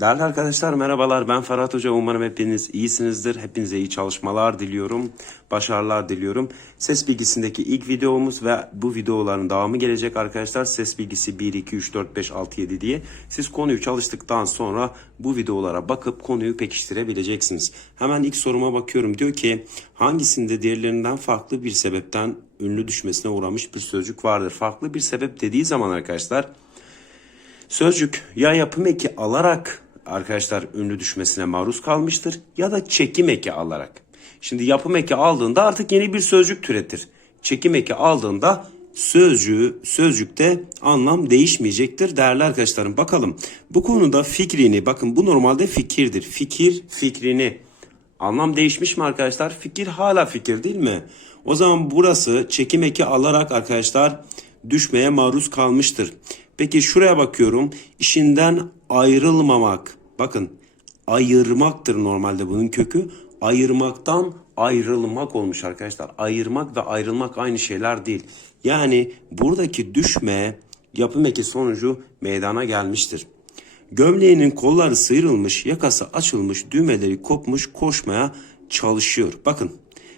Değerli arkadaşlar merhabalar ben Ferhat Hoca umarım hepiniz iyisinizdir. Hepinize iyi çalışmalar diliyorum. Başarılar diliyorum. Ses bilgisindeki ilk videomuz ve bu videoların devamı gelecek arkadaşlar. Ses bilgisi 1, 2, 3, 4, 5, 6, 7 diye. Siz konuyu çalıştıktan sonra bu videolara bakıp konuyu pekiştirebileceksiniz. Hemen ilk soruma bakıyorum. Diyor ki hangisinde diğerlerinden farklı bir sebepten ünlü düşmesine uğramış bir sözcük vardır? Farklı bir sebep dediği zaman arkadaşlar Sözcük ya yapım eki alarak arkadaşlar ünlü düşmesine maruz kalmıştır ya da çekim eki alarak. Şimdi yapım eki aldığında artık yeni bir sözcük türetir. Çekim eki aldığında sözcüğü sözcükte anlam değişmeyecektir değerli arkadaşlarım. Bakalım bu konuda fikrini bakın bu normalde fikirdir. Fikir fikrini Anlam değişmiş mi arkadaşlar? Fikir hala fikir değil mi? O zaman burası çekim eki alarak arkadaşlar düşmeye maruz kalmıştır. Peki şuraya bakıyorum. İşinden ayrılmamak. Bakın ayırmaktır normalde bunun kökü. Ayırmaktan ayrılmak olmuş arkadaşlar. Ayırmak ve ayrılmak aynı şeyler değil. Yani buradaki düşme yapım eki sonucu meydana gelmiştir. Gömleğinin kolları sıyrılmış, yakası açılmış, düğmeleri kopmuş, koşmaya çalışıyor. Bakın,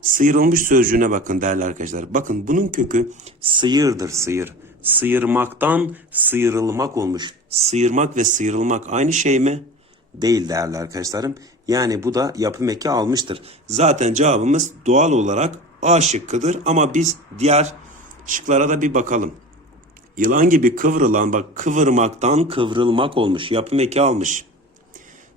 sıyrılmış sözcüğüne bakın değerli arkadaşlar. Bakın bunun kökü sıyırdır, sıyır. Sıyırmaktan sıyrılmak olmuş. Sıyırmak ve sıyrılmak aynı şey mi? Değil değerli arkadaşlarım. Yani bu da yapım eki almıştır. Zaten cevabımız doğal olarak A şıkkıdır ama biz diğer şıklara da bir bakalım. Yılan gibi kıvrılan bak kıvırmaktan kıvrılmak olmuş. Yapım eki almış.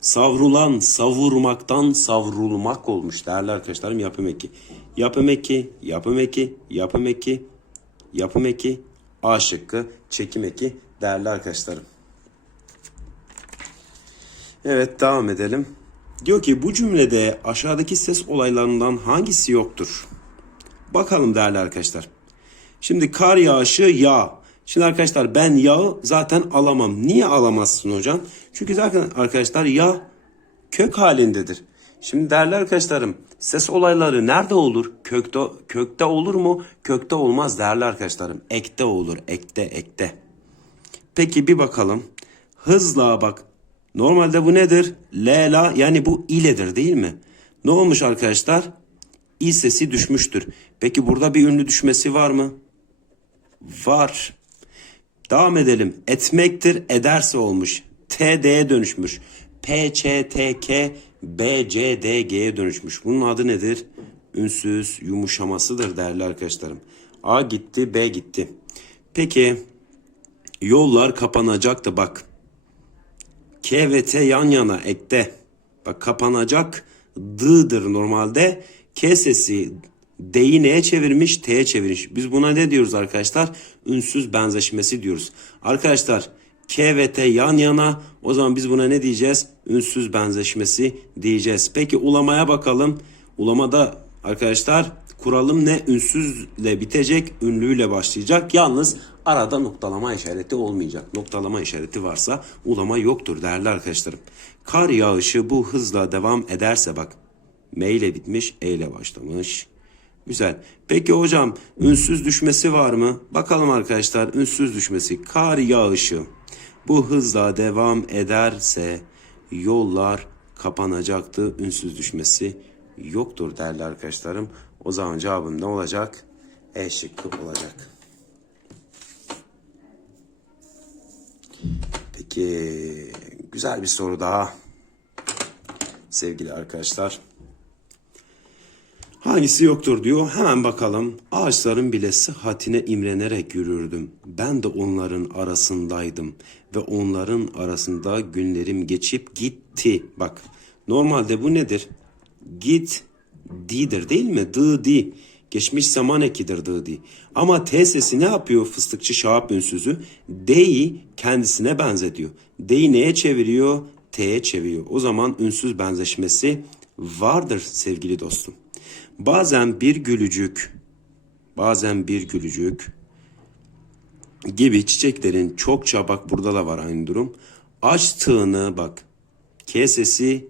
Savrulan savurmaktan savrulmak olmuş değerli arkadaşlarım yapım eki. Yapım eki, yapım eki, yapım eki, yapım eki, A şıkkı, çekim eki değerli arkadaşlarım. Evet devam edelim. Diyor ki bu cümlede aşağıdaki ses olaylarından hangisi yoktur? Bakalım değerli arkadaşlar. Şimdi kar yağışı yağ. Şimdi arkadaşlar ben yağı zaten alamam. Niye alamazsın hocam? Çünkü zaten arkadaşlar yağ kök halindedir. Şimdi değerli arkadaşlarım ses olayları nerede olur? Kökte, kökte olur mu? Kökte olmaz değerli arkadaşlarım. Ekte olur. Ekte ekte. Peki bir bakalım. Hızla bak. Normalde bu nedir? Lela yani bu iledir değil mi? Ne olmuş arkadaşlar? İ sesi düşmüştür. Peki burada bir ünlü düşmesi var mı? Var. Devam edelim. Etmektir ederse olmuş. TD'ye dönüşmüş. P, Ç, T, K, B, C, D, G'ye dönüşmüş. Bunun adı nedir? Ünsüz yumuşamasıdır değerli arkadaşlarım. A gitti, B gitti. Peki yollar kapanacaktı bak. K ve T yan yana ekte. Bak kapanacak dı'dır normalde. K sesi D'yi neye çevirmiş? T'ye çevirmiş. Biz buna ne diyoruz arkadaşlar? Ünsüz benzeşmesi diyoruz. Arkadaşlar K ve T yan yana o zaman biz buna ne diyeceğiz? Ünsüz benzeşmesi diyeceğiz. Peki ulamaya bakalım. Ulamada arkadaşlar kuralım ne? Ünsüzle bitecek, ünlüyle başlayacak. Yalnız arada noktalama işareti olmayacak. Noktalama işareti varsa ulama yoktur değerli arkadaşlarım. Kar yağışı bu hızla devam ederse bak. M ile bitmiş, E ile başlamış. Güzel. Peki hocam ünsüz düşmesi var mı? Bakalım arkadaşlar ünsüz düşmesi. Kar yağışı bu hızla devam ederse yollar kapanacaktı. Ünsüz düşmesi yoktur değerli arkadaşlarım. O zaman cevabım ne olacak? E şıkkı olacak. Peki güzel bir soru daha. Sevgili arkadaşlar. Hangisi yoktur diyor. Hemen bakalım. Ağaçların bile sıhhatine imrenerek yürürdüm. Ben de onların arasındaydım. Ve onların arasında günlerim geçip gitti. Bak normalde bu nedir? Git di'dir değil mi? Dı di. Geçmiş zaman ekidir dı di. Ama T sesi ne yapıyor fıstıkçı şahap ünsüzü? D'yi kendisine benzetiyor. D'yi neye çeviriyor? T'ye çeviriyor. O zaman ünsüz benzeşmesi vardır sevgili dostum. Bazen bir gülücük, bazen bir gülücük gibi çiçeklerin çokça bak burada da var aynı durum. Açtığını bak. K sesi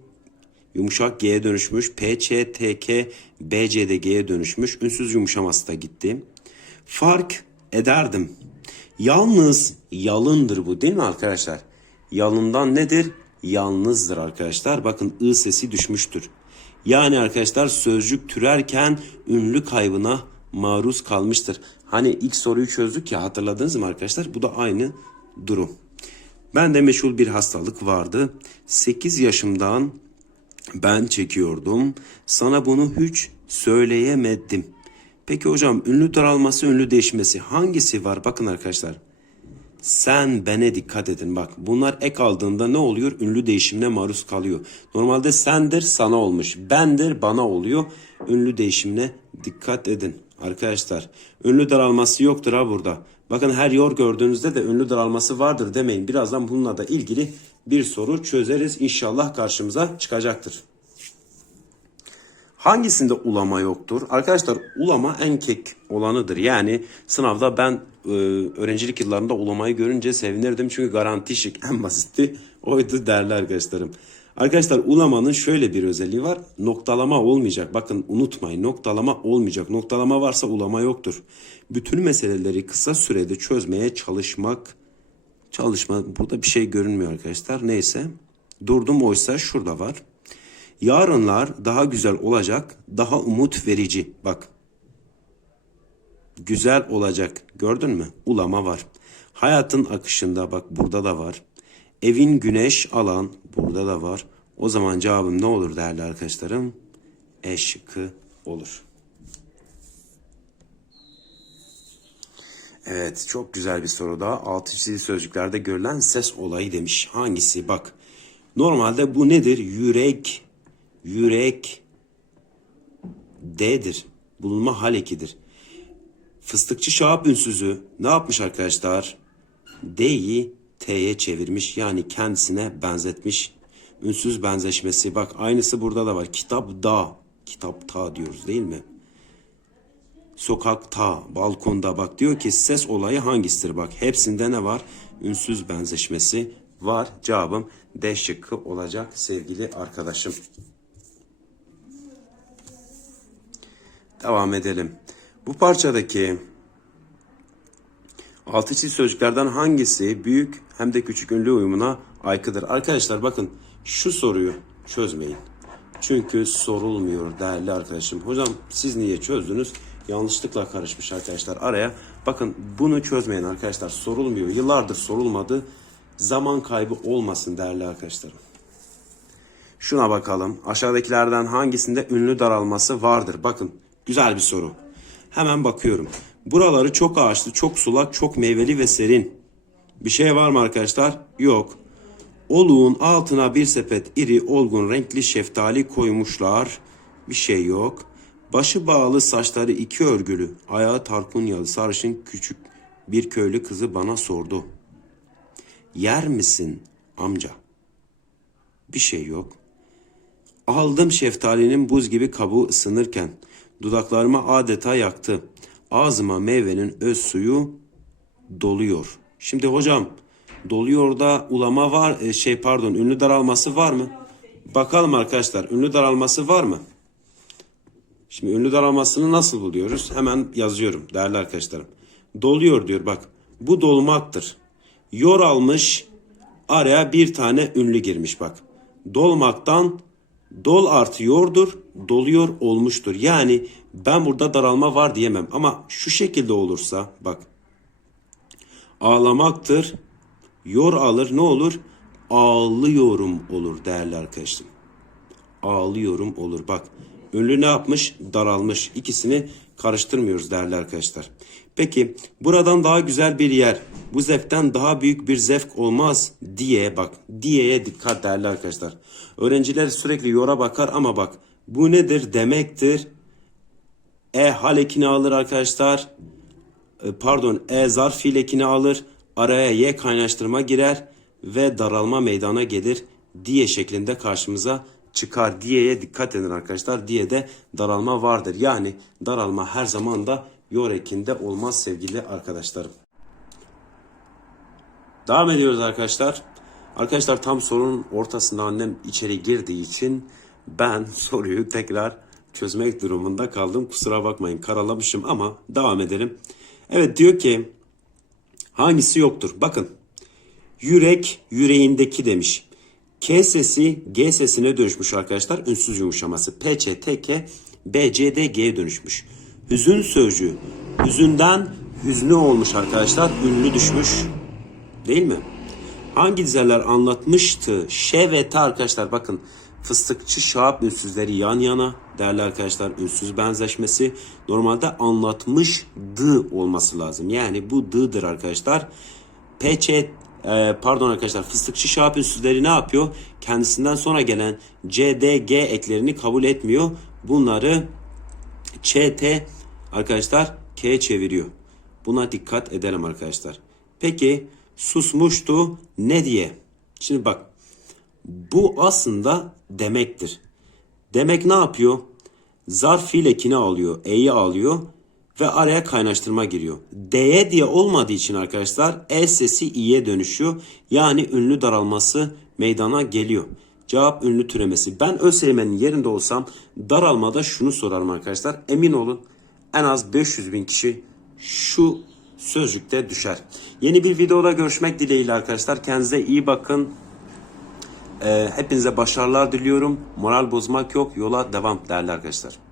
yumuşak G'ye dönüşmüş. P, Ç, T, K, B, C de G'ye dönüşmüş. Ünsüz yumuşaması da gitti. Fark ederdim. Yalnız yalındır bu değil mi arkadaşlar? Yalından nedir? yalnızdır arkadaşlar. Bakın ı sesi düşmüştür. Yani arkadaşlar sözcük türerken ünlü kaybına maruz kalmıştır. Hani ilk soruyu çözdük ya hatırladınız mı arkadaşlar? Bu da aynı durum. Ben de meşhur bir hastalık vardı. 8 yaşımdan ben çekiyordum. Sana bunu hiç söyleyemedim. Peki hocam ünlü daralması, ünlü değişmesi hangisi var? Bakın arkadaşlar. Sen bene dikkat edin bak. Bunlar ek aldığında ne oluyor? Ünlü değişimine maruz kalıyor. Normalde sendir sana olmuş. Bendir bana oluyor. Ünlü değişimine dikkat edin. Arkadaşlar ünlü daralması yoktur ha burada. Bakın her yor gördüğünüzde de ünlü daralması vardır demeyin. Birazdan bununla da ilgili bir soru çözeriz. İnşallah karşımıza çıkacaktır. Hangisinde ulama yoktur? Arkadaşlar ulama en kek olanıdır. Yani sınavda ben e, öğrencilik yıllarında ulamayı görünce sevinirdim. Çünkü garanti şık en basitti oydu değerli arkadaşlarım. Arkadaşlar ulamanın şöyle bir özelliği var. Noktalama olmayacak. Bakın unutmayın noktalama olmayacak. Noktalama varsa ulama yoktur. Bütün meseleleri kısa sürede çözmeye çalışmak çalışma burada bir şey görünmüyor arkadaşlar. Neyse durdum oysa şurada var. Yarınlar daha güzel olacak, daha umut verici. Bak. Güzel olacak. Gördün mü? Ulama var. Hayatın akışında bak burada da var. Evin güneş alan burada da var. O zaman cevabım ne olur değerli arkadaşlarım? E şıkkı olur. Evet çok güzel bir soru daha. Altı çizili sözcüklerde görülen ses olayı demiş. Hangisi? Bak. Normalde bu nedir? Yürek, yürek D'dir. Bulunma hal ekidir. Fıstıkçı Şahap ünsüzü ne yapmış arkadaşlar? D'yi T'ye çevirmiş. Yani kendisine benzetmiş. Ünsüz benzeşmesi. Bak aynısı burada da var. Kitap da. Kitap ta diyoruz değil mi? Sokakta, balkonda bak diyor ki ses olayı hangisidir bak. Hepsinde ne var? Ünsüz benzeşmesi var. Cevabım D şıkkı olacak sevgili arkadaşım. Devam edelim. Bu parçadaki altı çift sözcüklerden hangisi büyük hem de küçük ünlü uyumuna aykıdır? Arkadaşlar bakın şu soruyu çözmeyin. Çünkü sorulmuyor değerli arkadaşım. Hocam siz niye çözdünüz? Yanlışlıkla karışmış arkadaşlar araya. Bakın bunu çözmeyin arkadaşlar. Sorulmuyor. Yıllardır sorulmadı. Zaman kaybı olmasın değerli arkadaşlarım. Şuna bakalım. Aşağıdakilerden hangisinde ünlü daralması vardır? Bakın güzel bir soru. Hemen bakıyorum. Buraları çok ağaçlı, çok sulak, çok meyveli ve serin. Bir şey var mı arkadaşlar? Yok. Oluğun altına bir sepet iri, olgun, renkli şeftali koymuşlar. Bir şey yok. Başı bağlı, saçları iki örgülü, ayağı tarkunyalı, sarışın küçük bir köylü kızı bana sordu. Yer misin amca? Bir şey yok. Aldım şeftalinin buz gibi kabuğu ısınırken dudaklarıma adeta yaktı. Ağzıma meyvenin öz suyu doluyor. Şimdi hocam doluyor da ulama var e, şey pardon ünlü daralması var mı? Bakalım arkadaşlar ünlü daralması var mı? Şimdi ünlü daralmasını nasıl buluyoruz? Hemen yazıyorum değerli arkadaşlarım. Doluyor diyor bak. Bu dolmaktır. Yor almış araya bir tane ünlü girmiş bak. Dolmaktan dol artı yordur, doluyor olmuştur. Yani ben burada daralma var diyemem ama şu şekilde olursa bak. Ağlamaktır. Yor alır ne olur? Ağlıyorum olur değerli arkadaşım. Ağlıyorum olur. Bak ünlü ne yapmış? Daralmış. İkisini karıştırmıyoruz değerli arkadaşlar. Peki buradan daha güzel bir yer. Bu zevkten daha büyük bir zevk olmaz diye bak. Diyeye dikkat değerli arkadaşlar. Öğrenciler sürekli yora bakar ama bak. Bu nedir demektir. E hal ekini alır arkadaşlar. E, pardon E zarf fiil ekini alır. Araya Y kaynaştırma girer ve daralma meydana gelir diye şeklinde karşımıza çıkar. Diyeye dikkat edin arkadaşlar. Diye de daralma vardır. Yani daralma her zaman da yor ekinde olmaz sevgili arkadaşlarım. Devam ediyoruz arkadaşlar. Arkadaşlar tam sorunun ortasında annem içeri girdiği için ben soruyu tekrar çözmek durumunda kaldım. Kusura bakmayın karalamışım ama devam edelim. Evet diyor ki hangisi yoktur? Bakın yürek yüreğindeki demiş. K sesi G sesine dönüşmüş arkadaşlar. Ünsüz yumuşaması. P, Ç, T, K, B, C, D, G'ye dönüşmüş. Hüzün sözcüğü. Hüzünden hüznü olmuş arkadaşlar. Ünlü düşmüş. Değil mi? Hangi dizeler anlatmıştı? Ş ve T arkadaşlar bakın. Fıstıkçı şahap ünsüzleri yan yana. Değerli arkadaşlar ünsüz benzeşmesi. Normalde anlatmışdı olması lazım. Yani bu dı'dır arkadaşlar. P, Ç, e, pardon arkadaşlar fıstıkçı şahap ünsüzleri ne yapıyor? Kendisinden sonra gelen C, D, G eklerini kabul etmiyor. Bunları Ç, T arkadaşlar K'ye çeviriyor. Buna dikkat edelim arkadaşlar. Peki susmuştu ne diye? Şimdi bak bu aslında demektir. Demek ne yapıyor? Zarf fiil ekini alıyor, e'yi alıyor ve araya kaynaştırma giriyor. D'ye diye olmadığı için arkadaşlar e sesi i'ye dönüşüyor. Yani ünlü daralması meydana geliyor. Cevap ünlü türemesi. Ben ÖSYM'nin yerinde olsam daralmada şunu sorarım arkadaşlar. Emin olun en az 500 bin kişi şu sözcükte düşer. Yeni bir videoda görüşmek dileğiyle arkadaşlar. Kendinize iyi bakın. Ee, hepinize başarılar diliyorum. Moral bozmak yok. Yola devam değerli arkadaşlar.